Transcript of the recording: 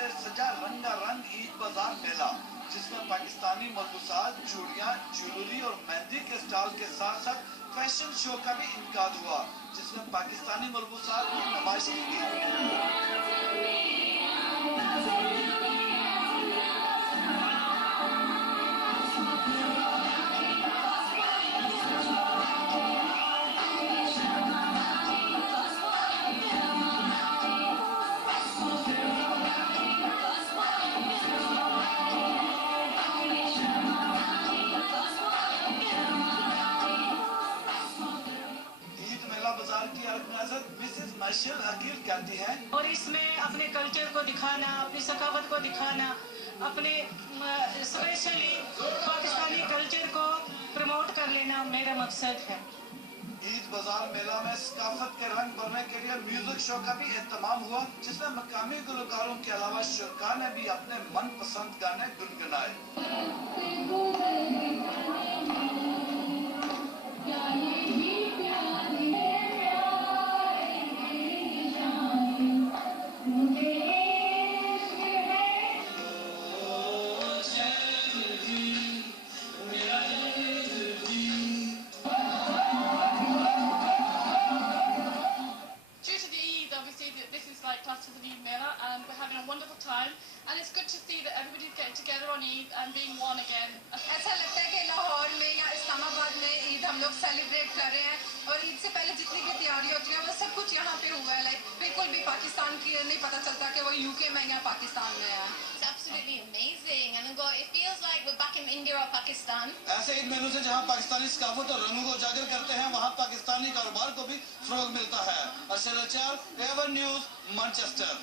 से सजा रंगारंग ईद बाजार मेला, जिसमें पाकिस्तानी मलबूसात, चूड़ियां, ज्वेलरी और मेहंदी के स्टॉल के साथ साथ फैशन शो का भी इनकाद हुआ, जिसमें पाकिस्तानी मलबूसात की नुमाइश की गई। बाजार की ऑर्गेनाइजर मिसेस माइशेल अकील कहती हैं, और इसमें अपने कल्चर को दिखाना, अपनी सकावत को दिखाना, अपने स्पेशली पाकिस्तानी कल्चर को प्रमोट कर लेना मेरा मकसद है। ईद बाजार मेला में सकाफत के रंग भरने के लिए म्यूजिक शो का भी एहतमाम हुआ, जिसमें मकामी गुलकारों के अलावा शुरका ने भी अपने मनपसंद गाने गुनगुनाए। Class of the Eid Mela, and we're having a wonderful time, and it's good to see that everybody's getting together on Eid and being one again. ऐसा लगता है कि लाहौर में या इस्लामाबाद में ईद हम लोग सेलिब्रेट कर रहे हैं, और ईद से पहले जितनी भी तैयारी होती है वो सब कुछ यहाँ पे हुआ है। लाइक बिल्कुल भी पाकिस्तान की नहीं पता चलता कि वो यूके में या पाकिस्तान में है। It's absolutely amazing, and it feels like we're back in India or Pakistan. ऐसे ईद मेलों से जहाँ पाकिस्तानी सकाफत और रंगों को उजागर करते हैं, वहाँ पाकिस्तानी कारोबार को भी फरोग मिलता है। अर्शद अचार, एवर न्यूज़, मैनचेस्टर।